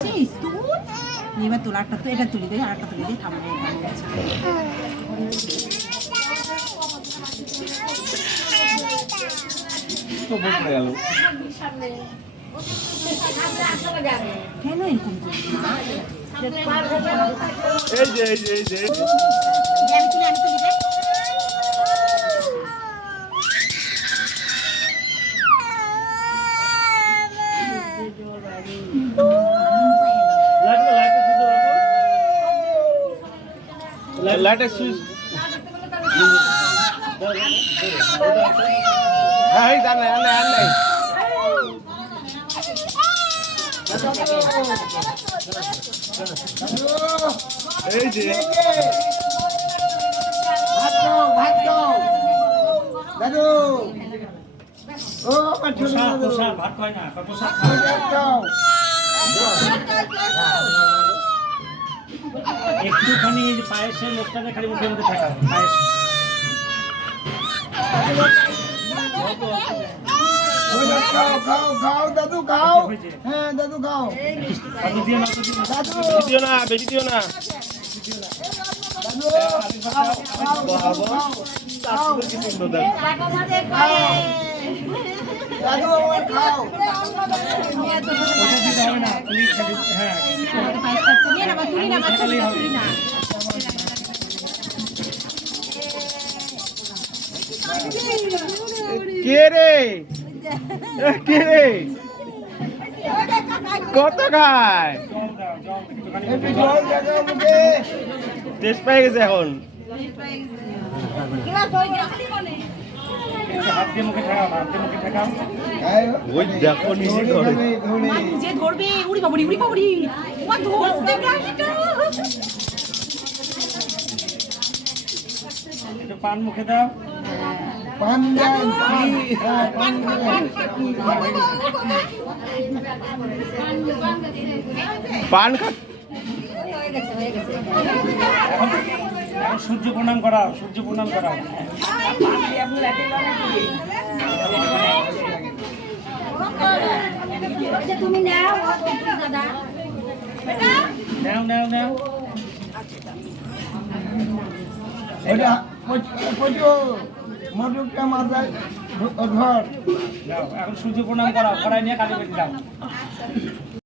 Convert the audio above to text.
এবার তোলা একটা তো এটা তুলে দেয় আর একটা তুলে দিয়ে থামবে কেন এরকম লাইটের সুইচ হ্যাঁ জানে আনে আনে এই যে ভাত দাদু ও পোশাক ভাত কয় না পোশাক একটুখানি পায়েসের লোকটাকে খালি মুখের মধ্যে থাকা পায়েস খাও দাদু খাও হ্যাঁ দাদু খাও দিও না বেশি দিও না দাদু আমার খাও কে রে কত খায় টেস্ট পেয়ে গেছে এখন ওই দেখো নিজে করে নিজে ধরবে উড়ি বাবুরি ধরতে একটু পান মুখে দাও পান খা সূর্য প্রণাম করা তুমি নাও দাদা নাও ওটা মধুটা মাথায় ধর এখন সূর্য প্রণাম করা কড়াই নিয়ে কালী বেটি দাও